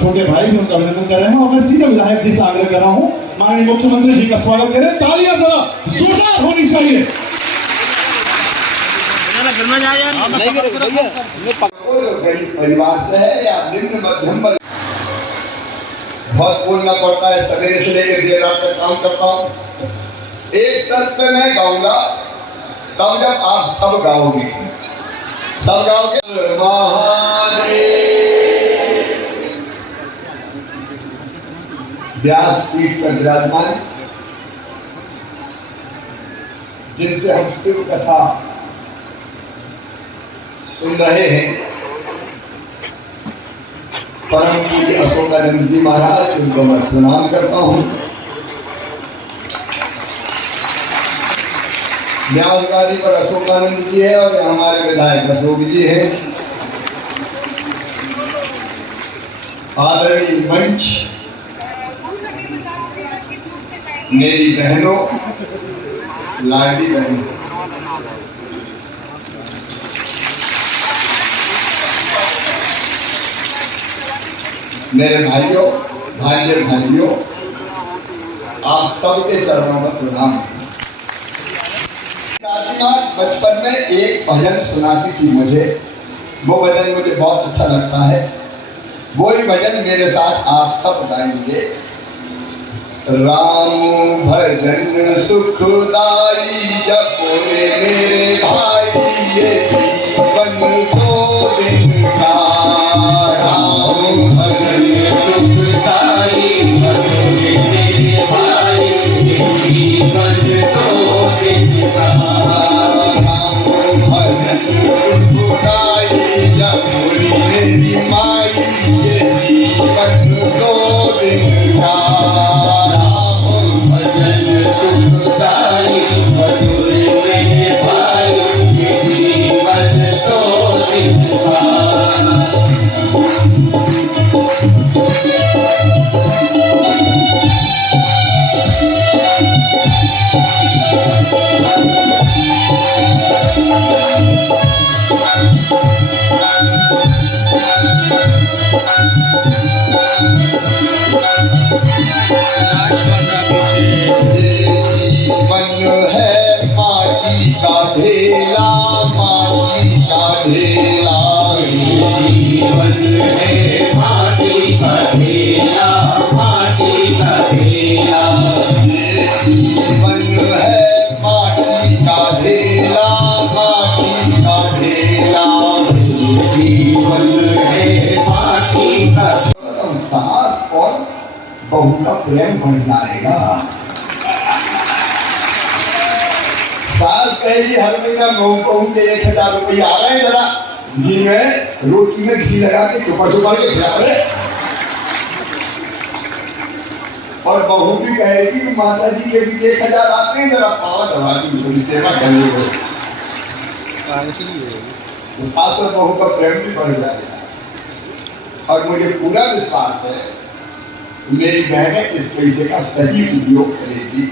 छोटे भाई भी उनका अभिनंदन कर रहे हैं और मैं सीधे विधायक जी से आग्रह कर रहा हूं, माननीय मुख्यमंत्री जी का स्वागत करें। तालियां जरा जोरदार होनी चाहिए। गरीब परिवार से है या निम्न मध्यम वर्ग, बहुत बोलना पड़ता है, सवेरे से लेकर देर रात तक काम करता हूँ। एक शर्त पे मैं गाऊंगा तब जब आप सब गाओगे, सब गाओगे। महादेव व्यास पीठ पर विराजमान, जिनसे हम शिव कथा सुन रहे हैं, परम पूज्य अशोकानंद जी महाराज, उनको मैं प्रणाम करता हूँ। न्यासगादी पर अशोकानंद जी है और हमारे विधायक अशोक जी हैं। आदरणीय मंच, मेरी बहनों, लाडली बहनों, मेरे भाइयों, भाइयों, आप सबके चरणों में प्रणाम। बचपन में एक भजन सुनाती थी मुझे, वो भजन मुझे बहुत अच्छा लगता है। वही भजन मेरे साथ आप सब गाएंगे। राम भजन सुखदाई जपो मेरे भाई, ये जीवन दो दिन का। राम भजन सुखदाई जपो मेरे भाई, ये जीवन दो दिन का। राम भजन सुखदाई जपो मेरी माई, ये जीवन दो दिन का। बहू का प्रेम बढ़ जाएगा। साल पहले हर महीना बहू के 1000 रुपये आ रहे हैं, जरा घी में रोटी में घी लगा के चुपड़ के खिला रहे। और बहू भी कहेगी कि माता जी के भी 1000 आते हैं, जरा पाँव दबा की थोड़ी सेवा करनी हो। तो सास और बहू का प्रेम भी बढ़ जाएगा। और मुझे पूरा विश्वास है मेरी बहनें इस पैसे का सही उपयोग करेगी।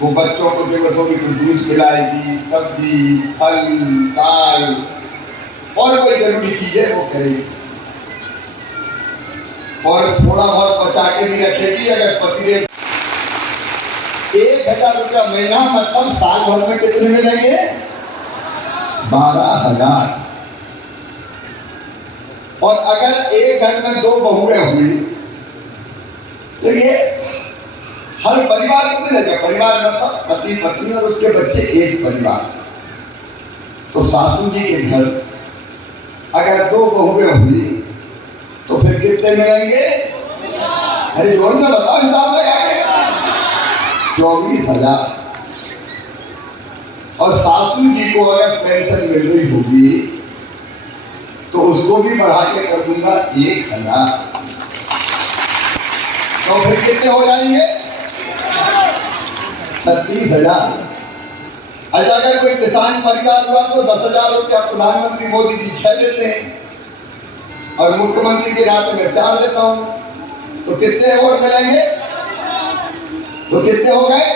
वो बच्चों को जरूरत होगी तो दूध पिलाएगी, सब्जी, फल, दाल और कोई जरूरी चीजें वो करेगी। और थोड़ा बहुत बचा के भी रखेगी। अगर पतिदेव 1000 रुपया महीना, मतलब साल भर में कितने मिलेंगे? 12,000। और अगर एक घर में 2 बहुएं हुई तो ये हर परिवार को मिलेगा। परिवार मतलब पति पत्नी और उसके बच्चे, एक परिवार। तो सासू जी के घर अगर 2 बहुएं हुई तो फिर कितने मिलेंगे? अरे जोर से बताओ, हिसाब लगा के। 24,000। और सासू जी को अगर पेंशन मिल रही होगी तो उसको भी बढ़ा के कर दूंगा 1,000। तो फिर कितने हो जाएंगे? 36,000। अच्छा, अगर कोई किसान परिवार हुआ तो 10,000 रुपया प्रधानमंत्री मोदी जी 6 देते हैं और मुख्यमंत्री के नाते में 4 देता हूं। तो कितने और मिलेंगे? तो कितने हो गए?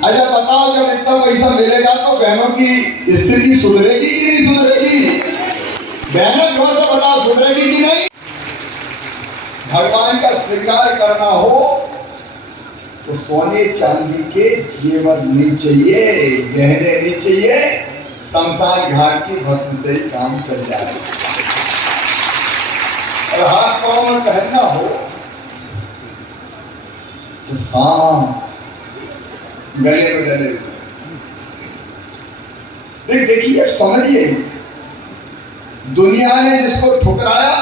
अच्छा बताओ, जब इतना पैसा मिलेगा तो बहनों की स्थिति सुधरेगी कि नहीं सुधरेगी? बहनों जोर से बताओ, सुधरेगी श्रृंगार करना हो तो सोने चांदी के जेवर नहीं चाहिए, गहने नहीं चाहिए, शमशान घाट की भस्म से ही काम चल जाए। और हाथ पांव में पहनना हो तो सांप गले में डले। देखिए, समझिए, दुनिया ने जिसको ठुकराया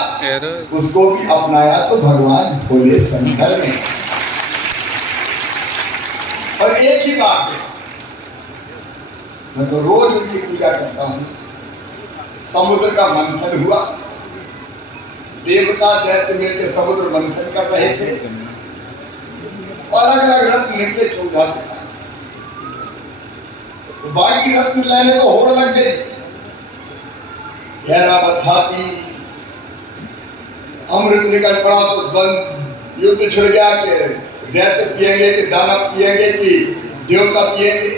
उसको भी अपनाया तो भगवान भोले शंकर ने। और एक ही बात है, मैं तो रोज उनकी पूजा करता हूं। समुद्र का मंथन हुआ, देवता दैत्य मिलकर समुद्र मंथन कर रहे थे, अलग अलग रत्न निकले 14 प्रकार। बाकी रत्न लेने को होड़ लग गई। ऐरावत हाथी, अमृत निकल पड़ा तो बंद युद्ध छिड़ गया कि दैत्य पिएंगे कि दानव पिएंगे कि देवता पिएंगे।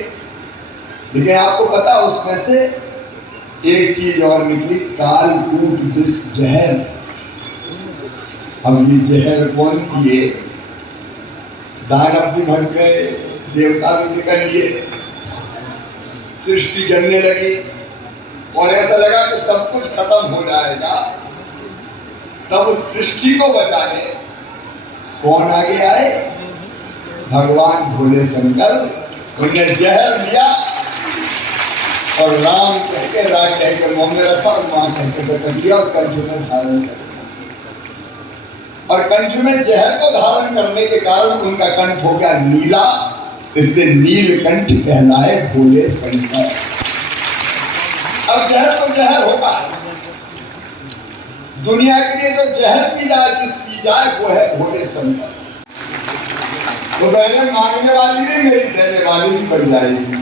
लेकिन आपको पता उसमें से एक चीज और निकली, कालकूट विष जहर। अब ये जहर कौन पिए? दानव भी भर गए, देवता भी निकल लिए, सृष्टि जलने लगी और ऐसा लगा कि सब कुछ खत्म हो जाएगा। तब उस सृष्टि को बचाने कौन आगे आए? भगवान भोले शंकर। उन्हें जहर दिया और राम कह के राज कह के मुंह में रखा और मां कह के पकड़ लिया और कंठ में धारण कर लिया। और कंठ में जहर को धारण करने के कारण उनका कंठ हो गया नीला, इसलिए नीलकंठ कहलाए भोले शंकर। अब जहर तो जहर होता है, दुनिया के लिए जो जहर पी जाए, जिस पी जाए वो है भोले शंकर। तो बहने मांगने वाली नहीं, मेरी देने वाली भी बन जाएगी।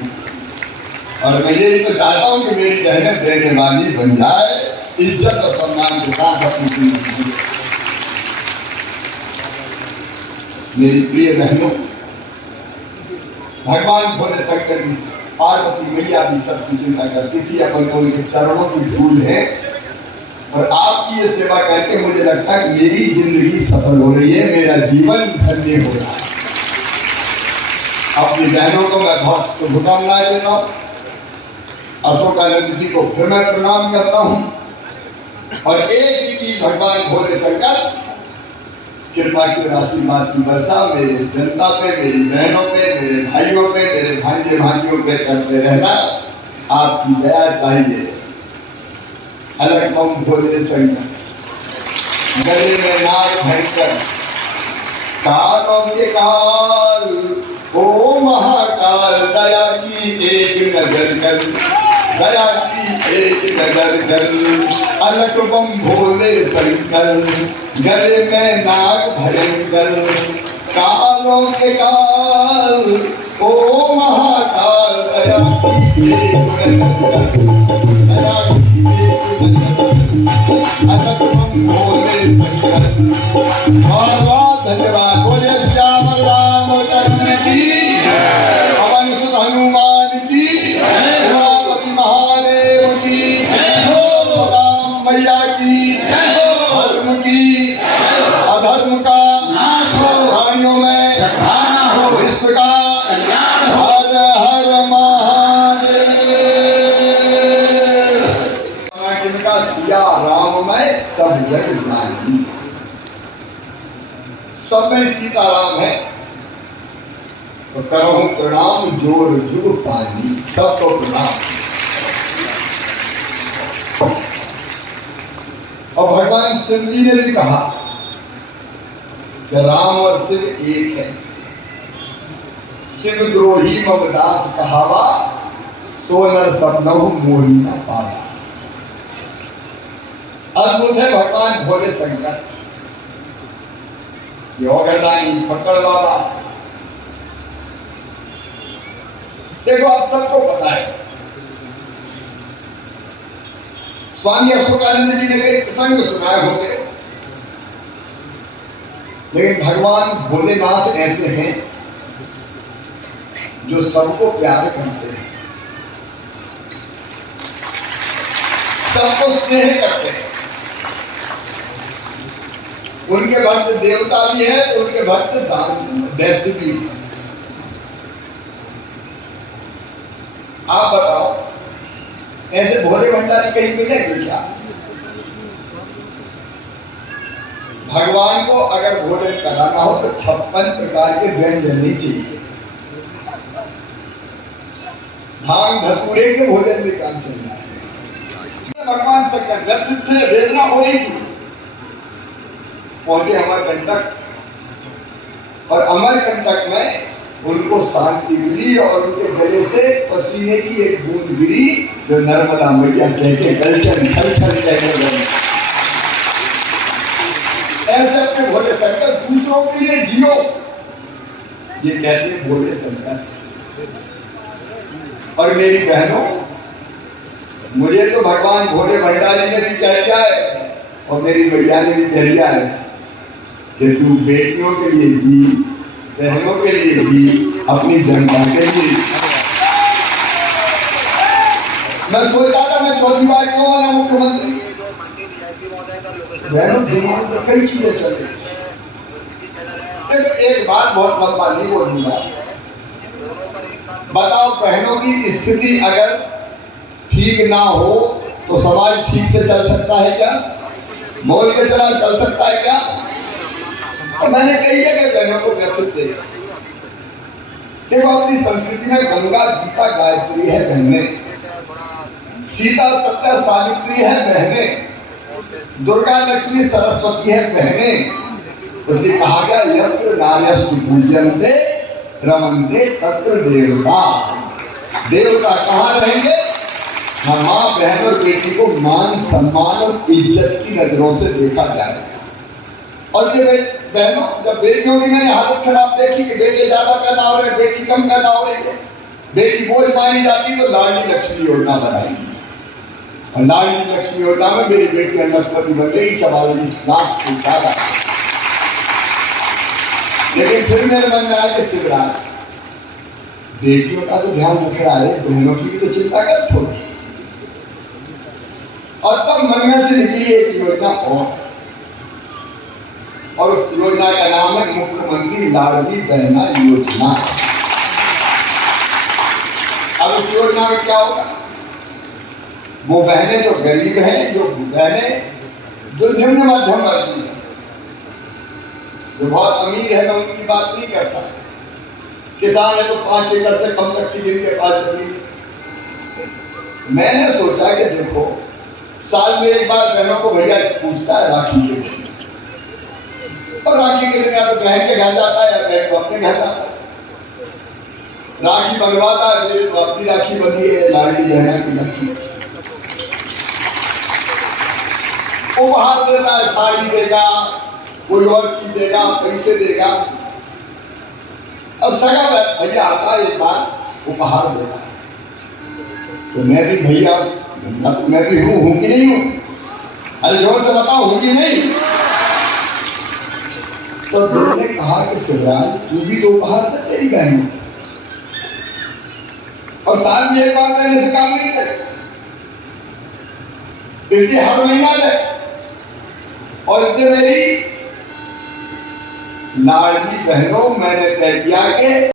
और मैं यही तो चाहता हूँ कि मेरी बहने देने वाली बन जाए, इज्जत और सम्मान के साथ अपनी जिंदगी। मेरी प्रिय बहनों, भगवान भोले शंकर भी, पार्वती मैया भी सबकी चिंता करती थी। अपन को उनके चरणों की धूल है और आपकी ये सेवा करके मुझे लगता है कि मेरी जिंदगी सफल हो रही है, मेरा जीवन धन्य हो रहा है। अपनी बहनों को मैं बहुत शुभकामनाएं देता हूँ। अशोकानंद जी को फिर मैं प्रणाम करता हूँ। और एक ही चीज, भगवान भोले शंकर कृपा की आशीर्वाद की वर्षा मेरे जनता पे, मेरी बहनों पे, मेरे भाइयों पे, मेरे भांजे भांजियों पे करते रहना। आपकी दया चाहिए। अलग बम भोले शंकर, गले में नाग भयंकर, कालों के काल, ओ महाकाल, दया की एक नजर कर, दया की एक नजर कर। अलग बम भोले शंकर, गले में नाग भयंकर, कालों के काल, ओ महाकाल, दया की एक नजर कर, दया की एक नजर कर। अलग बम भोले शंकर। बहुत बहुत धन्यवाद। बोले श्याम रामचंद्र की, पवन सुत हनुमान की, उमापति महादेव की, राम मैया की, धर्म की, अधर्म का प्राणियों में विश्व का हर हर महादेव। जिनका सिया राम में सब जग जानी, सब में सीताराम है तो करो प्रणाम जोर जुग पानी, सबको प्रणाम। और भगवान शिव जी ने भी कहा कि राम और शिव एक है। शिव द्रोही ममदास कहावा, सोनर सबनहु मोही न पावा। अद्भुत है भगवान भोले शंकर। योगदानी फक्कर बाबा, देखो आप सबको पता है, स्वामी अशोकानंद जी ने कई प्रसंग सुनाए होंगे, लेकिन भगवान भोलेनाथ ऐसे हैं जो सबको प्यार करते हैं, सबको स्नेह करते हैं। उनके भक्त देवता भी है, उनके भक्त दैत्य भी है। आप बताओ, ऐसे भोले भंडारी कहीं मिलेंगे क्या? भगवान को अगर भोजन कराना हो तो 56 प्रकार के व्यंजन नहीं चाहिए। भांग धतूरे के भोजन में काम चल रहा है। भगवान शंकर व्यथित थे, वेदना हो रही थी, पहुंचे अमरकंटक, और अमरकंटक में उनको शांति मिली और उनके गले से पसीने की एक बूंद गिरी जो नर्मदा मैया कहके गलचन छल छल कहने लगे। ऐसे अपने भोले शंकर दूसरों के लिए जियो, ये कहते हैं भोले शंकर। और मेरी बहनों, मुझे तो भगवान भोले भंडारी ने भी कह दिया है और मेरी भैया ने भी कह दिया है कि तू बेटियों के लिए जी, बहनों के लिए जी, अपनी जनता के लिए। मैं सोचता था मैं चौथी बार क्यों बना मुख्यमंत्री। बहनों, दिमाग में कई चीजें चल रही। देखो, एक बात बहुत लंबा नहीं बोलूंगा। बताओ, बहनों की स्थिति अगर ठीक ना हो तो समाज ठीक से चल सकता है क्या? बोल के चला चल सकता है क्या? और मैंने कई जगह बहनों को व्यथित देखा। देखो, अपनी संस्कृति में गंगा गीता गायत्री है बहनें, सीता सत्य सावित्री है बहनें, दुर्गा लक्ष्मी सरस्वती है बहनें। इसलिए कहा गया यत्र नार्यस्तु पूज्यन्ते रमन्ते तत्र देवता। देवता कहाँ रहेंगे? माँ, बहन और बेटी को मान सम्मान और इज्जत की नजरों से देखा जाएगा। और ये बहनों, जब बेटियों की मैंने हालत खराब देखी कि बेटे ज्यादा पैदा हो रहे, बेटी कम पैदा हो रही है, बेटी बोझ मानी जाती, तो लाडली लक्ष्मी योजना बनाई। और लाडली लक्ष्मी योजना में मेरी बेटी अन्नपति बन गई 44 लाख से ज्यादा। लेकिन फिर मेरे मन में आया कि शिवराज, बेटियों का तो ध्यान रख रहा है, बहनों की भी तो चिंता कर थोड़ी। और तब मन में से निकली एक योजना और उस योजना का नाम है मुख्यमंत्री लाडली बहना योजना। अब इस योजना में क्या होगा? वो बहनें जो गरीब हैं, जो बहनें जो निम्न मध्यम वर्गीय है, जो बहुत अमीर है, मैं उनकी बात नहीं करता। किसान है तो 5 एकड़ से कम तक की जिनके पास जमीन। मैंने सोचा कि देखो, साल में एक बार बहनों को भैया पूछता है राखी के दिन, और राखी के दिन या तो बहन के घर जाता है या बहन को अपने घर जाता है, राखी बंधवाता है। मेरे तो अपनी राखी बंधी है, लाडली बहना की राखी। उपहार देता है, साड़ी देगा, कोई और चीज देगा, पैसे देगा। अब सगा भैया आता है एक बार उपहार देगा, तो मैं भी भैया तो मैं भी हूँ कि नहीं हूँ? अरे जोर से बताओ, हूँ कि नहीं? तो दिल ने कहा कि शिवराज, तू भी तो उपहार दे तेरी बहनों, और साल में एक बार देने से काम नहीं करे, इसलिए हर महीना दे। और इसलिए मेरी लाडली बहनों, मैंने तय किया कि